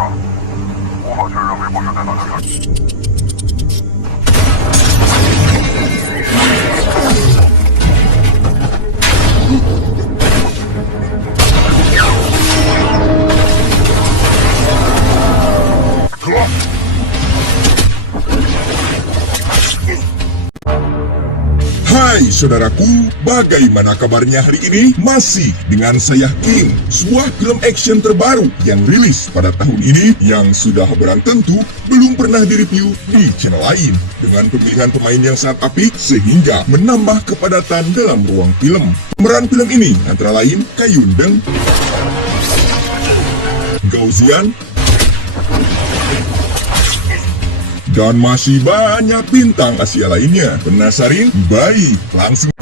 无法确认微博是在哪个城。Hai saudaraku, bagaimana kabarnya hari ini? Masih dengan saya Kim, sebuah film action terbaru yang rilis pada tahun ini yang sudah barang tentu belum pernah direview di channel lain, dengan pemilihan pemain yang sangat apik sehingga menambah kepadatan dalam ruang film. Pemeran film ini antara lain Kayun Deng, Gao Zian, dan masih banyak bintang Asia lainnya. Penasaran? Baik, langsung.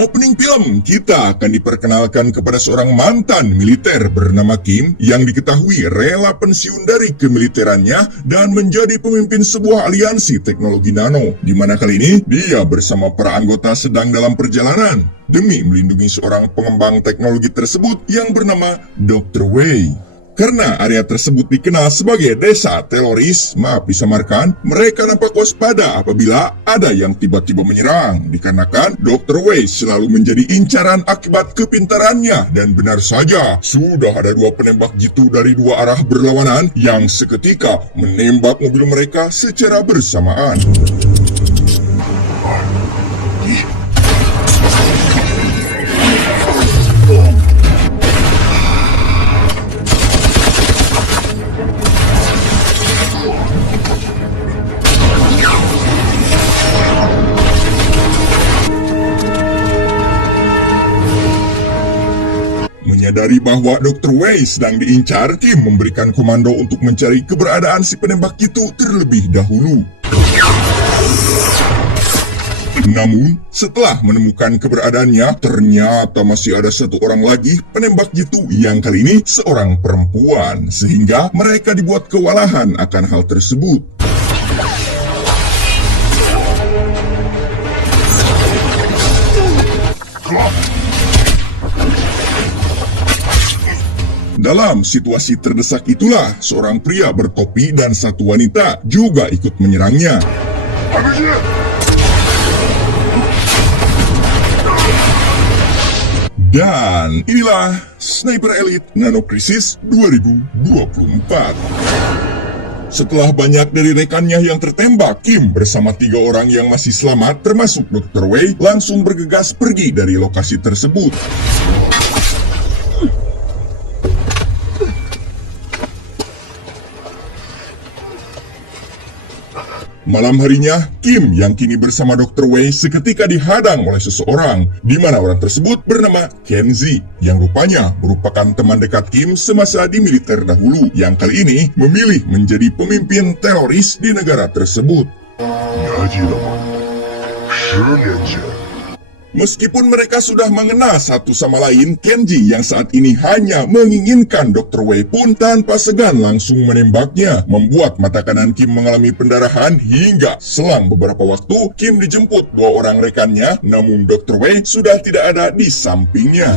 Opening film, kita akan diperkenalkan kepada seorang mantan militer bernama Kim yang diketahui rela pensiun dari kemiliterannya dan menjadi pemimpin sebuah aliansi teknologi nano, di mana kali ini dia bersama para anggota sedang dalam perjalanan demi melindungi seorang pengembang teknologi tersebut yang bernama Dr. Wei. Karena area tersebut dikenal sebagai desa teroris, maaf disamarkan, mereka nampak waspada apabila ada yang tiba-tiba menyerang. Dikarenakan Dr. Wei selalu menjadi incaran akibat kepintarannya. Dan benar saja, sudah ada dua penembak jitu dari dua arah berlawanan yang seketika menembak mobil mereka secara bersamaan. Menyadari bahwa Dr. Wei sedang diincar, Kim memberikan komando untuk mencari keberadaan si penembak itu terlebih dahulu. Namun, setelah menemukan keberadaannya, ternyata masih ada satu orang lagi penembak jitu yang kali ini seorang perempuan, sehingga mereka dibuat kewalahan akan hal tersebut. Dalam situasi terdesak itulah, seorang pria bertopi dan satu wanita juga ikut menyerangnya. Dan inilah Sniper Elite Nano Crisis 2024. Setelah banyak dari rekannya yang tertembak, Kim bersama 3 orang yang masih selamat termasuk Dr. Wei langsung bergegas pergi dari lokasi tersebut. Malam harinya, Kim yang kini bersama Dr. Wei seketika dihadang oleh seseorang, di mana orang tersebut bernama Kenzi, yang rupanya merupakan teman dekat Kim semasa di militer dahulu, yang kali ini memilih menjadi pemimpin teroris di negara tersebut. Meskipun mereka sudah mengenal satu sama lain, Kenji yang saat ini hanya menginginkan Dr. Wei pun tanpa segan langsung menembaknya, membuat mata kanan Kim mengalami pendarahan hingga selang beberapa waktu Kim dijemput 2 orang rekannya, namun Dr. Wei sudah tidak ada di sampingnya.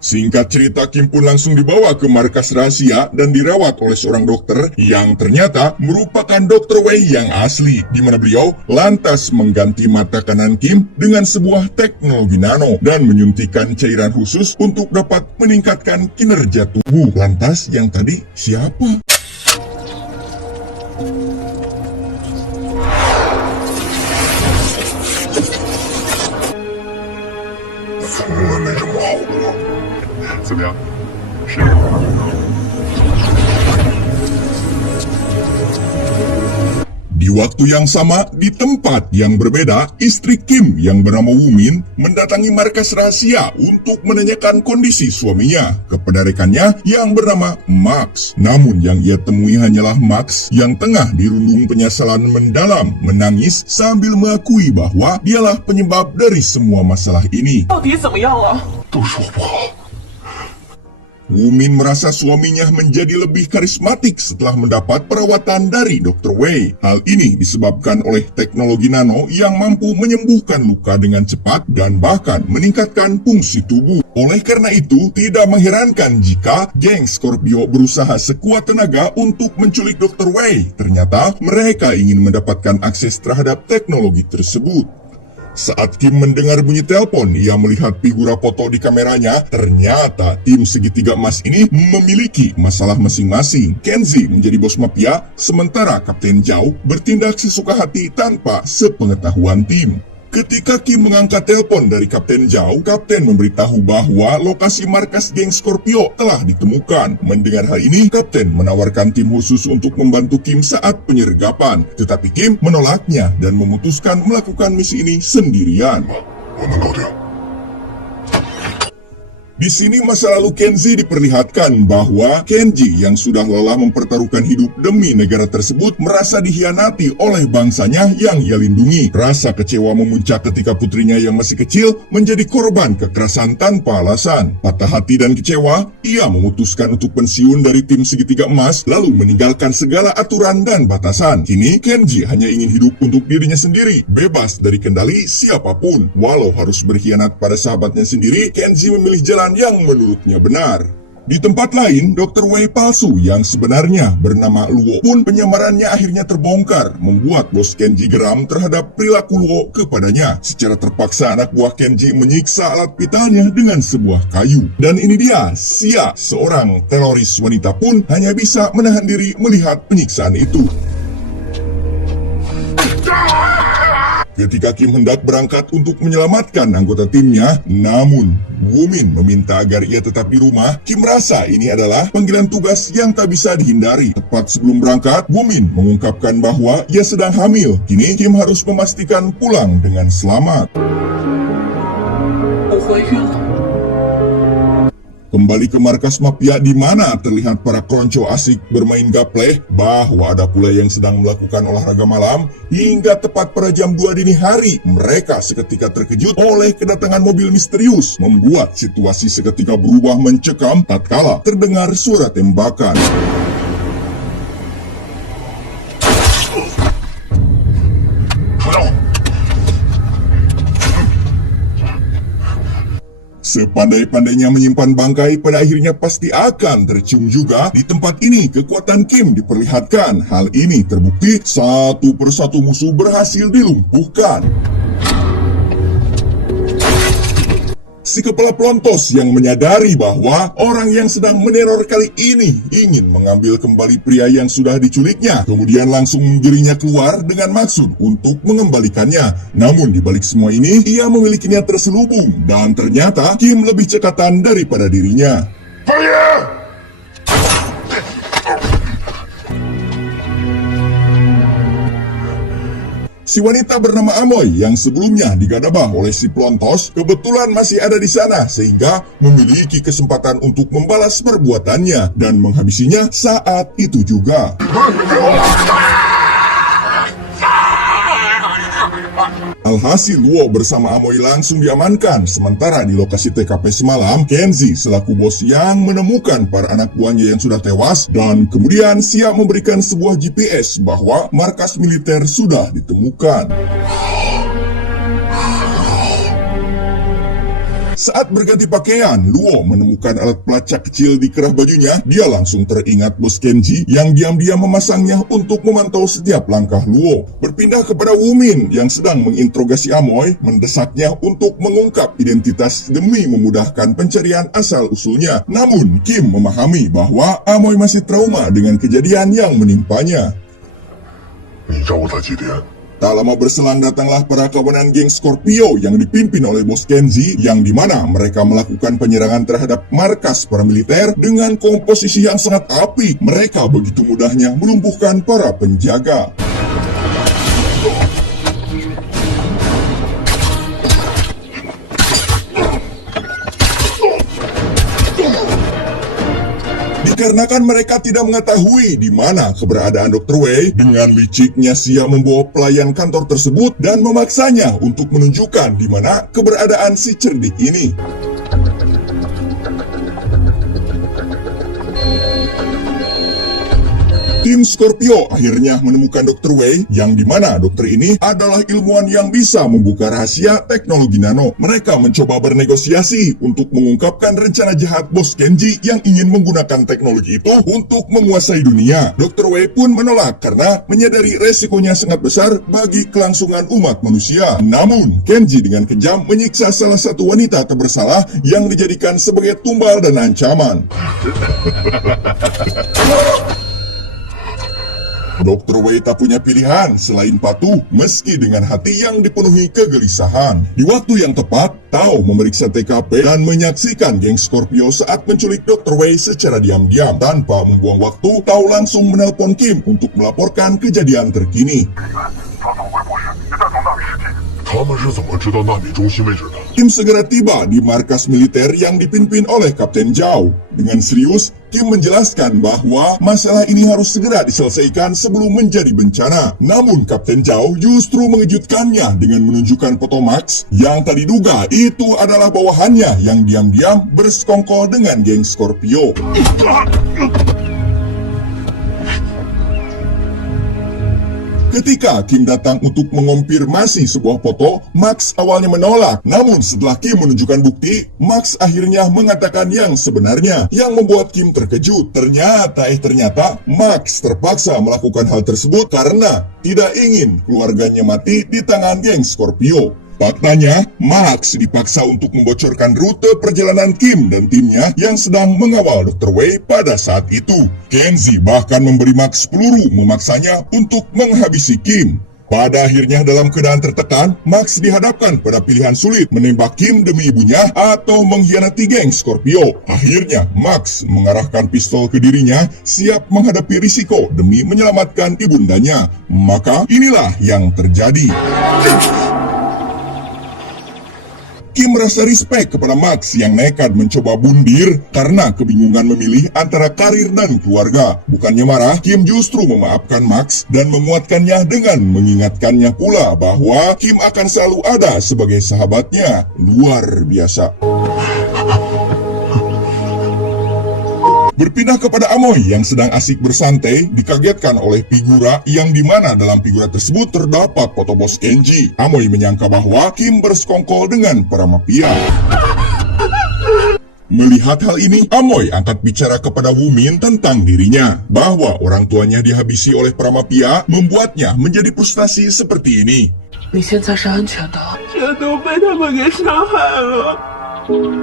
Singkat cerita, Kim pun langsung dibawa ke markas rahasia dan dirawat oleh seorang dokter yang ternyata merupakan Dr. Wei yang asli, di mana beliau lantas mengganti mata kanan Kim dengan sebuah teknologi nano dan menyuntikkan cairan khusus untuk dapat meningkatkan kinerja tubuh. Lantas yang tadi siapa? Di waktu yang sama, di tempat yang berbeda, istri Kim yang bernama Wumin mendatangi markas rahasia untuk menanyakan kondisi suaminya kepada rekannya yang bernama Max. Namun yang ia temui hanyalah Max yang tengah dirundung penyesalan mendalam, menangis sambil mengakui bahwa dialah penyebab dari semua masalah ini. Wumin merasa suaminya menjadi lebih karismatik setelah mendapat perawatan dari Dr. Wei. Hal ini disebabkan oleh teknologi nano yang mampu menyembuhkan luka dengan cepat dan bahkan meningkatkan fungsi tubuh. Oleh karena itu, tidak mengherankan jika geng Scorpio berusaha sekuat tenaga untuk menculik Dr. Wei. Ternyata mereka ingin mendapatkan akses terhadap teknologi tersebut. Saat Kim mendengar bunyi telepon, ia melihat figura foto di kameranya. Ternyata tim segitiga emas ini memiliki masalah masing-masing. Kenzi menjadi bos mafia, sementara Kapten Zhao bertindak sesuka hati tanpa sepengetahuan tim. Ketika Kim mengangkat telepon dari Kapten Zhao, Kapten memberitahu bahwa lokasi markas geng Scorpio telah ditemukan. Mendengar hal ini, Kapten menawarkan tim khusus untuk membantu Kim saat penyergapan. Tetapi Kim menolaknya dan memutuskan melakukan misi ini sendirian. Di sini masa lalu Kenzi diperlihatkan bahwa Kenji yang sudah lelah mempertaruhkan hidup demi negara tersebut merasa dikhianati oleh bangsanya yang ia lindungi. Rasa kecewa memuncak ketika putrinya yang masih kecil menjadi korban kekerasan tanpa alasan. Patah hati dan kecewa, ia memutuskan untuk pensiun dari tim segitiga emas lalu meninggalkan segala aturan dan batasan. Kini Kenji hanya ingin hidup untuk dirinya sendiri, bebas dari kendali siapapun. Walau harus berkhianat pada sahabatnya sendiri, Kenji memilih jalan yang menurutnya benar. Di tempat lain, Dr. Wei palsu yang sebenarnya bernama Luo pun penyamarannya akhirnya terbongkar, membuat bos Kenji geram terhadap perilaku Luo kepadanya. Secara terpaksa anak buah Kenji menyiksa alat vitalnya dengan sebuah kayu. Dan ini dia, Xia, seorang teroris wanita pun hanya bisa menahan diri melihat penyiksaan itu. Ketika Kim hendak berangkat untuk menyelamatkan anggota timnya, namun Wumin meminta agar ia tetap di rumah. Kim merasa ini adalah panggilan tugas yang tak bisa dihindari. Tepat sebelum berangkat, Wumin mengungkapkan bahwa ia sedang hamil. Kini Kim harus memastikan pulang dengan selamat. Kembali ke markas mafia di mana terlihat para kronco asik bermain gapleh, bahwa ada pula yang sedang melakukan olahraga malam. Hingga tepat pada jam 2 dini hari, mereka seketika terkejut oleh kedatangan mobil misterius, membuat situasi seketika berubah mencekam tatkala terdengar suara tembakan. Sepandai-pandainya menyimpan bangkai, pada akhirnya pasti akan tercium juga. Di tempat ini, kekuatan Kim diperlihatkan. Hal ini terbukti satu persatu musuh berhasil dilumpuhkan. Si kepala pelontos yang menyadari bahwa orang yang sedang meneror kali ini ingin mengambil kembali pria yang sudah diculiknya, kemudian langsung menggirinya keluar dengan maksud untuk mengembalikannya. Namun di balik semua ini, ia memiliki niat terselubung, dan ternyata Kim lebih cekatan daripada dirinya. Si wanita bernama Amoy yang sebelumnya digadabah oleh si pelontos kebetulan masih ada di sana, sehingga memiliki kesempatan untuk membalas perbuatannya dan menghabisinya saat itu juga. Alhasil Luo bersama Amoy langsung diamankan. Sementara di lokasi TKP semalam, Kenzi selaku bos yang menemukan para anak buahnya yang sudah tewas dan kemudian siap memberikan sebuah GPS bahwa markas militer sudah ditemukan. Saat berganti pakaian, Luo menemukan alat pelacak kecil di kerah bajunya. Dia langsung teringat bos Kenji yang diam-diam memasangnya untuk memantau setiap langkah Luo. Berpindah kepada Wumin yang sedang menginterogasi Amoy, mendesaknya untuk mengungkap identitas demi memudahkan pencarian asal-usulnya. Namun, Kim memahami bahwa Amoy masih trauma dengan kejadian yang menimpanya. Tak lama berselang datanglah para kawanan geng Scorpio yang dipimpin oleh bos Kenji, yang dimana mereka melakukan penyerangan terhadap markas para militer dengan komposisi yang sangat apik. Mereka begitu mudahnya melumpuhkan para penjaga. Dikarenakan mereka tidak mengetahui di mana keberadaan Dr. Wei, dengan liciknya Xia membawa pelayan kantor tersebut dan memaksanya untuk menunjukkan di mana keberadaan si cerdik ini. Tim Scorpio akhirnya menemukan Dr. Wei, yang dimana dokter ini adalah ilmuwan yang bisa membuka rahasia teknologi nano. Mereka mencoba bernegosiasi untuk mengungkapkan rencana jahat bos Kenji yang ingin menggunakan teknologi itu untuk menguasai dunia. Dr. Wei pun menolak karena menyadari resikonya sangat besar bagi kelangsungan umat manusia. Namun, Kenji dengan kejam menyiksa salah satu wanita tak bersalah yang dijadikan sebagai tumbal dan ancaman. Dr. Wei tak punya pilihan selain patuh meski dengan hati yang dipenuhi kegelisahan. Di waktu yang tepat, Tao memeriksa TKP dan menyaksikan geng Scorpio saat menculik Dr. Wei secara diam-diam. Tanpa membuang waktu, Tao langsung menelpon Kim untuk melaporkan kejadian terkini. 他们是怎么知道纳米中心位置的？ Kim segera tiba di markas militer yang dipimpin oleh Kapten Zhao. Dengan serius, Kim menjelaskan bahwa masalah ini harus segera diselesaikan sebelum menjadi bencana. Namun Kapten Zhao justru mengejutkannya dengan menunjukkan foto Max yang tak diduga itu adalah bawahannya yang diam-diam bersekongkol dengan geng Scorpio. Ketika Kim datang untuk mengonfirmasi sebuah foto, Max awalnya menolak. Namun setelah Kim menunjukkan bukti, Max akhirnya mengatakan yang sebenarnya, yang membuat Kim terkejut. Ternyata Max terpaksa melakukan hal tersebut karena tidak ingin keluarganya mati di tangan geng Scorpio. Faktanya, Max dipaksa untuk membocorkan rute perjalanan Kim dan timnya yang sedang mengawal Dr. Wei pada saat itu. Kenji bahkan memberi Max peluru memaksanya untuk menghabisi Kim. Pada akhirnya dalam keadaan tertekan, Max dihadapkan pada pilihan sulit menembak Kim demi ibunya atau mengkhianati geng Scorpio. Akhirnya, Max mengarahkan pistol ke dirinya, siap menghadapi risiko demi menyelamatkan ibundanya. Maka inilah yang terjadi. Kim merasa respek kepada Max yang nekat mencoba bundir karena kebingungan memilih antara karir dan keluarga. Bukannya marah, Kim justru memaafkan Max dan menguatkannya dengan mengingatkannya pula bahwa Kim akan selalu ada sebagai sahabatnya. Luar biasa. Berpindah kepada Amoy yang sedang asik bersantai, dikagetkan oleh figura yang dimana dalam figura tersebut terdapat foto bos Kenji. Amoy menyangka bahwa Kim bersekongkol dengan para mafia. Melihat hal ini, Amoy angkat bicara kepada Wumin tentang dirinya, bahwa orang tuanya dihabisi oleh para mafia membuatnya menjadi frustasi seperti ini. 你现在是安全的。 这都被他们给伤害了。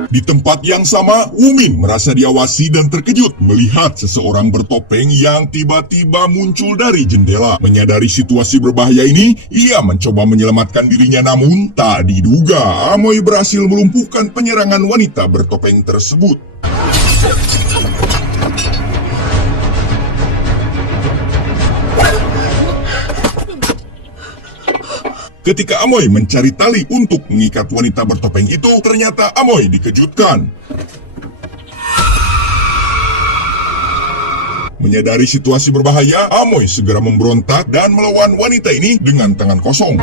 Di tempat yang sama, Wumin merasa diawasi dan terkejut melihat seseorang bertopeng yang tiba-tiba muncul dari jendela. Menyadari situasi berbahaya ini, ia mencoba menyelamatkan dirinya namun tak diduga Amoy berhasil melumpuhkan penyerangan wanita bertopeng tersebut. Ketika Amoy mencari tali untuk mengikat wanita bertopeng itu, ternyata Amoy dikejutkan. Menyadari situasi berbahaya, Amoy segera memberontak dan melawan wanita ini dengan tangan kosong.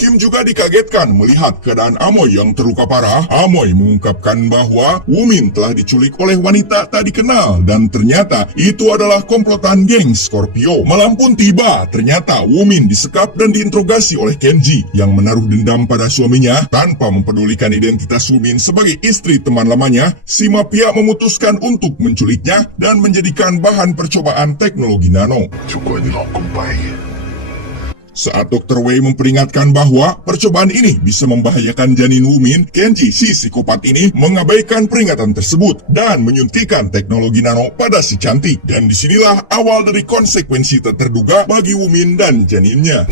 Kim juga dikagetkan melihat keadaan Amoy yang terluka parah. Amoy mengungkapkan bahwa Wumin telah diculik oleh wanita tak dikenal dan ternyata itu adalah komplotan geng Scorpio. Malam pun tiba, ternyata Wumin disekap dan diinterogasi oleh Kenji yang menaruh dendam pada suaminya. Tanpa mempedulikan identitas Wumin sebagai istri teman lamanya, si mafia memutuskan untuk menculiknya dan menjadikan bahan percobaan teknologi nano. 就怪你老公白眼。 Saat Dr. Wei memperingatkan bahwa percobaan ini bisa membahayakan janin Wumin, Kenji si psikopat ini mengabaikan peringatan tersebut dan menyuntikkan teknologi nano pada si cantik. Dan disinilah awal dari konsekuensi tak terduga bagi Wumin dan janinnya.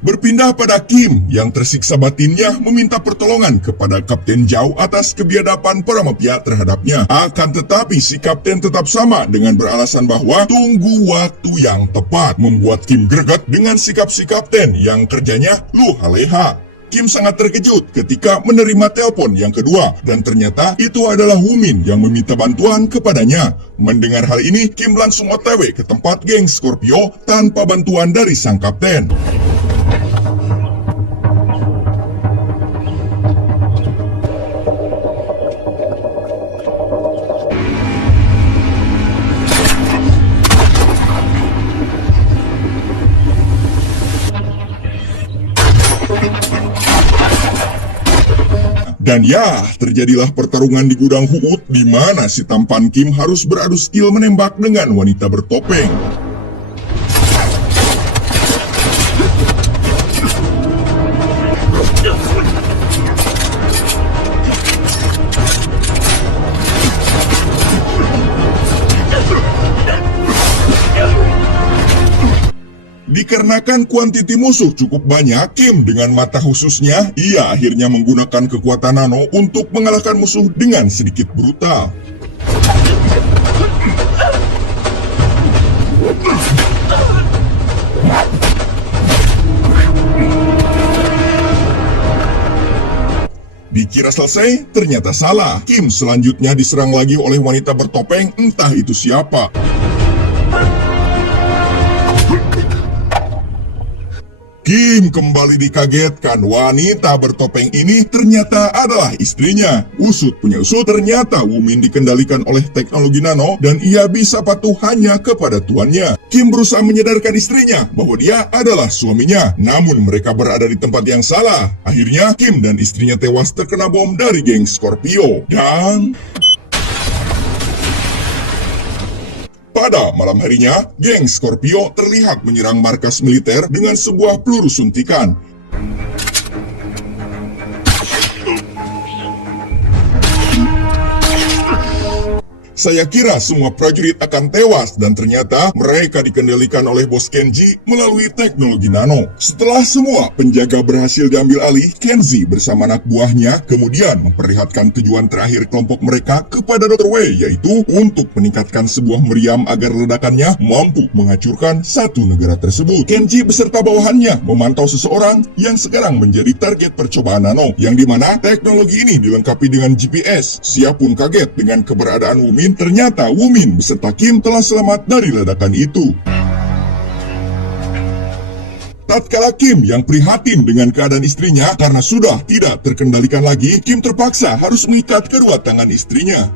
Berpindah pada Kim yang tersiksa batinnya meminta pertolongan kepada Kapten Zhao atas kebiadaban para mafia terhadapnya. Akan tetapi si Kapten tetap sama dengan beralasan bahwa tunggu waktu yang tepat, membuat Kim greget dengan sikap si Kapten yang kerjanya luha-leha. Kim sangat terkejut ketika menerima telepon yang kedua dan ternyata itu adalah Wumin yang meminta bantuan kepadanya. Mendengar hal ini, Kim langsung OTW ke tempat geng Scorpio tanpa bantuan dari sang Kapten. Dan ya, terjadilah pertarungan di gudang Huut di mana si tampan Kim harus beradu skill menembak dengan wanita bertopeng. Dikarenakan kuantiti musuh cukup banyak, Kim dengan mata khususnya, ia akhirnya menggunakan kekuatan nano untuk mengalahkan musuh dengan sedikit brutal. Dikira selesai, ternyata salah. Kim selanjutnya diserang lagi oleh wanita bertopeng, entah itu siapa. Kim kembali dikagetkan, wanita bertopeng ini ternyata adalah istrinya. Usut punya usut, ternyata Wumin dikendalikan oleh teknologi nano dan ia bisa patuh hanya kepada tuannya. Kim berusaha menyadarkan istrinya bahwa dia adalah suaminya, namun mereka berada di tempat yang salah. Akhirnya Kim dan istrinya tewas terkena bom dari geng Scorpio. Dan pada malam harinya, geng Scorpio terlihat menyerang markas militer dengan sebuah peluru suntikan. Saya kira semua prajurit akan tewas dan ternyata mereka dikendalikan oleh bos Kenji melalui teknologi nano. Setelah semua penjaga berhasil diambil alih, Kenji bersama anak buahnya kemudian memperlihatkan tujuan terakhir kelompok mereka kepada Dr. Wei, yaitu untuk meningkatkan sebuah meriam agar ledakannya mampu menghancurkan satu negara tersebut. Kenji beserta bawahannya memantau seseorang yang sekarang menjadi target percobaan nano, yang dimana teknologi ini dilengkapi dengan GPS. Siap pun kaget dengan keberadaan Wumin. Ternyata Wumin beserta Kim telah selamat dari ledakan itu. Tatkala Kim yang prihatin dengan keadaan istrinya karena sudah tidak terkendalikan lagi, Kim terpaksa harus mengikat kedua tangan istrinya.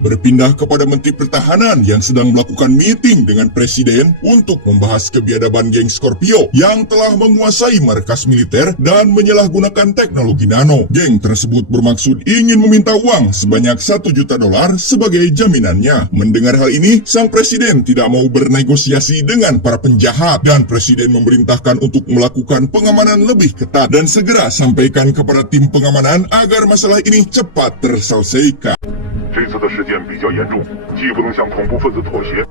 Berpindah kepada Menteri Pertahanan yang sedang melakukan meeting dengan Presiden untuk membahas kebiadaban geng Scorpio yang telah menguasai markas militer dan menyalahgunakan teknologi nano. Geng tersebut bermaksud ingin meminta uang sebanyak $1 juta sebagai jaminannya. Mendengar hal ini, sang Presiden tidak mau bernegosiasi dengan para penjahat dan Presiden memerintahkan untuk melakukan pengamanan lebih ketat dan segera sampaikan kepada tim pengamanan agar masalah ini cepat terselesaikan.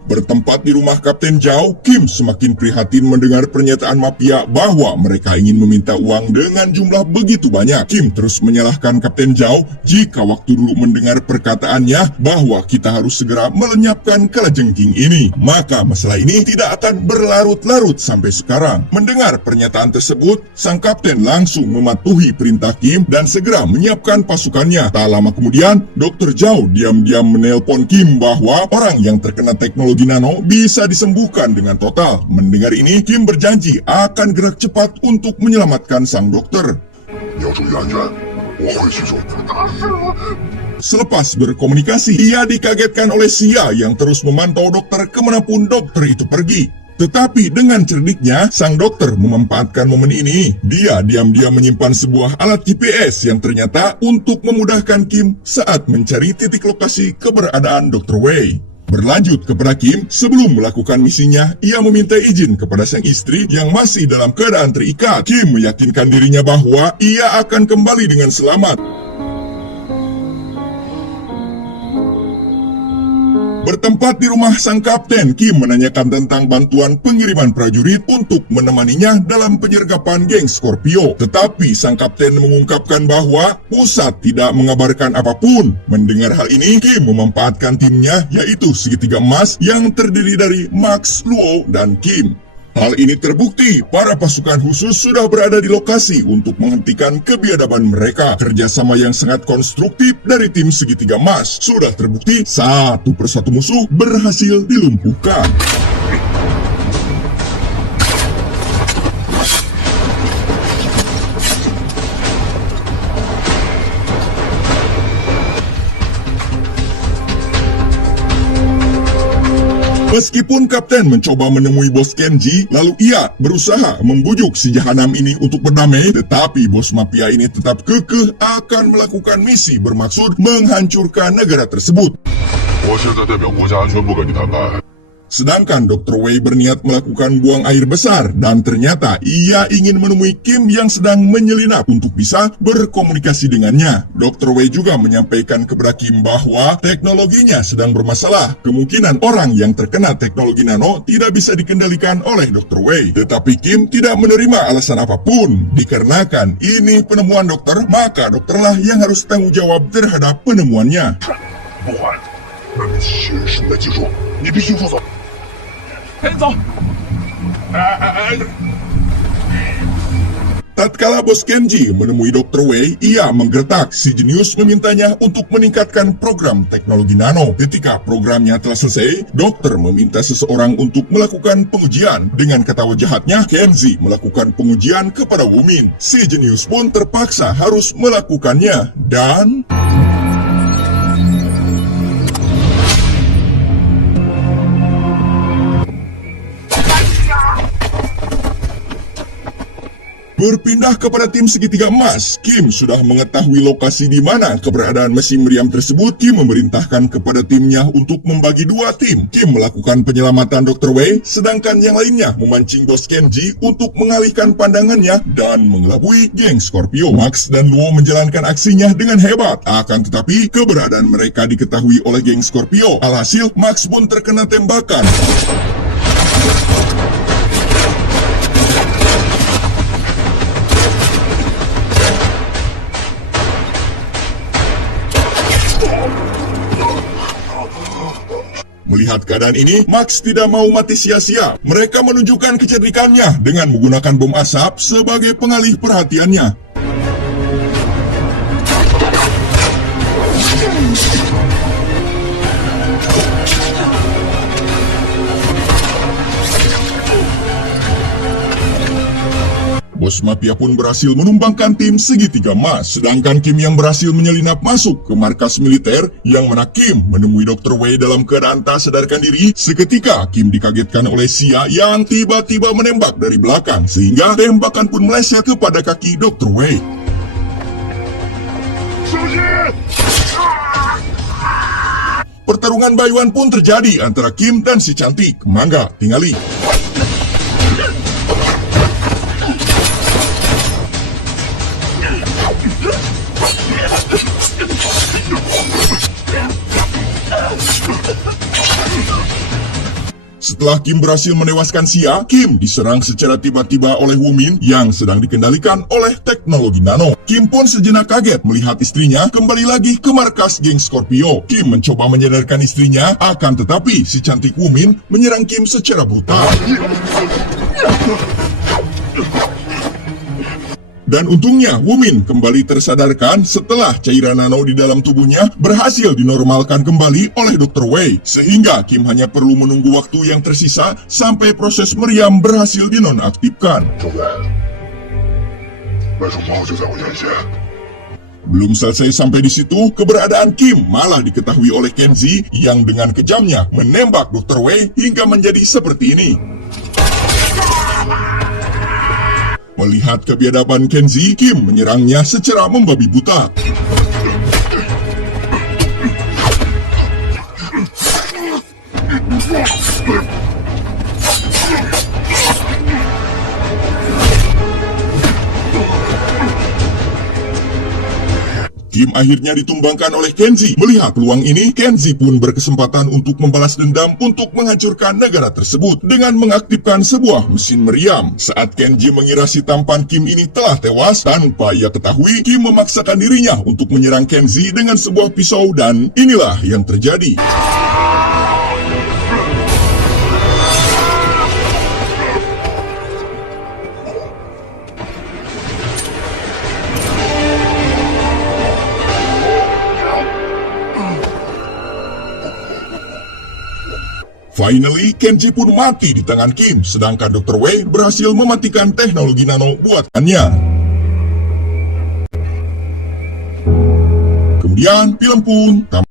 Bertempat di rumah Kapten Zhao, Kim semakin prihatin mendengar pernyataan mafia bahwa mereka ingin meminta uang dengan jumlah begitu banyak. Kim terus menyalahkan Kapten Zhao jika waktu dulu mendengar perkataannya bahwa kita harus segera melenyapkan kalajengking ini, maka masalah ini tidak akan berlarut-larut sampai sekarang. Mendengar pernyataan tersebut, sang kapten langsung mematuhi perintah Kim dan segera menyiapkan pasukannya. Tak lama kemudian, Dr. Zhao diam-diam menelpon Kim bahwa orang yang terkena teknologi nano bisa disembuhkan dengan total. Mendengar ini, Kim berjanji akan gerak cepat untuk menyelamatkan sang dokter. Selepas berkomunikasi, ia dikagetkan oleh Xia yang terus memantau dokter kemanapun dokter itu pergi. Tetapi dengan cerdiknya, sang dokter memanfaatkan momen ini. Dia diam-diam menyimpan sebuah alat GPS yang ternyata untuk memudahkan Kim saat mencari titik lokasi keberadaan Dr. Wei. Berlanjut kepada Kim, sebelum melakukan misinya, ia meminta izin kepada sang istri yang masih dalam keadaan terikat. Kim meyakinkan dirinya bahwa ia akan kembali dengan selamat. Bertempat di rumah sang kapten, Kim menanyakan tentang bantuan pengiriman prajurit untuk menemaninya dalam penyergapan geng Scorpio. Tetapi sang kapten mengungkapkan bahwa pusat tidak mengabarkan apapun. Mendengar hal ini, Kim memanfaatkan timnya, yaitu segitiga emas yang terdiri dari Max, Luo, dan Kim. Hal ini terbukti, para pasukan khusus sudah berada di lokasi untuk menghentikan kebiadaban mereka. Kerjasama yang sangat konstruktif dari tim segitiga emas sudah terbukti, satu persatu musuh berhasil dilumpuhkan. Meskipun Kapten mencoba menemui bos Kenji, lalu ia berusaha membujuk si jahanam ini untuk berdamai, tetapi bos mafia ini tetap kekeh akan melakukan misi bermaksud menghancurkan negara tersebut. 我现在代表国家安全部跟你谈判。 Sedangkan Dr. Wei berniat melakukan buang air besar dan ternyata ia ingin menemui Kim yang sedang menyelinap untuk bisa berkomunikasi dengannya. Dr. Wei juga menyampaikan kepada Kim bahwa teknologinya sedang bermasalah. Kemungkinan orang yang terkena teknologi nano tidak bisa dikendalikan oleh Dr. Wei. Tetapi Kim tidak menerima alasan apapun. Dikarenakan ini penemuan dokter, maka dokterlah yang harus tanggung jawab terhadap penemuannya. 不换，那你学是你的技术，你必须负责。 赶紧走！ Tatkala bos Kenji menemui Dr. Wei, ia menggertak. Si jenius memintanya untuk meningkatkan program teknologi nano. Ketika programnya telah selesai, dokter meminta seseorang untuk melakukan pengujian. Dengan ketawa jahatnya, Kenji melakukan pengujian kepada Wumin. Si jenius pun terpaksa harus melakukannya. Dan... berpindah kepada tim segitiga emas, Kim sudah mengetahui lokasi di mana keberadaan mesin meriam tersebut. Kim memerintahkan kepada timnya untuk membagi dua tim. Kim melakukan penyelamatan Dr. Wei, sedangkan yang lainnya memancing bos Kenji untuk mengalihkan pandangannya dan mengelabui geng Scorpio. Max dan Luo menjalankan aksinya dengan hebat. Akan tetapi, keberadaan mereka diketahui oleh geng Scorpio. Alhasil, Max pun terkena tembakan. Melihat keadaan ini, Max tidak mau mati sia-sia. Mereka menunjukkan kecerdikannya dengan menggunakan bom asap sebagai pengalih perhatiannya. Bos mafia pun berhasil menumbangkan tim segitiga emas, sedangkan Kim yang berhasil menyelinap masuk ke markas militer, yang mana Kim menemui Dr. Wei dalam keadaan tak sadarkan diri. Seketika Kim dikagetkan oleh Xia yang tiba-tiba menembak dari belakang, sehingga tembakan pun meleset kepada kaki Dr. Wei. Pertarungan bayuan pun terjadi antara Kim dan si cantik. Mangga, tingali. Setelah Kim berhasil menewaskan Xia, Kim diserang secara tiba-tiba oleh Wumin yang sedang dikendalikan oleh teknologi nano. Kim pun sejenak kaget melihat istrinya kembali lagi ke markas geng Scorpio. Kim mencoba menyadarkan istrinya, akan tetapi si cantik Wumin menyerang Kim secara brutal. Dan untungnya Wumin kembali tersadarkan setelah cairan nano di dalam tubuhnya berhasil dinormalkan kembali oleh Dr. Wei. Sehingga Kim hanya perlu menunggu waktu yang tersisa sampai proses meriam berhasil dinonaktifkan. 周围，外甥猫就在我眼前。 Belum selesai sampai di situ, keberadaan Kim malah diketahui oleh Kenji yang dengan kejamnya menembak Dr. Wei hingga menjadi seperti ini. Melihat kebiadaban Kenji, Kim menyerangnya secara membabi buta. Kim akhirnya ditumbangkan oleh Kenji. Melihat peluang ini, Kenji pun berkesempatan untuk membalas dendam untuk menghancurkan negara tersebut dengan mengaktifkan sebuah mesin meriam. Saat Kenji mengira si tampan Kim ini telah tewas, tanpa ia ketahui, Kim memaksakan dirinya untuk menyerang Kenji dengan sebuah pisau dan inilah yang terjadi. Finally, Kenji pun mati di tangan Kim, sedangkan Dr. Wei berhasil mematikan teknologi nano buatannya. Kemudian, film pun tamat.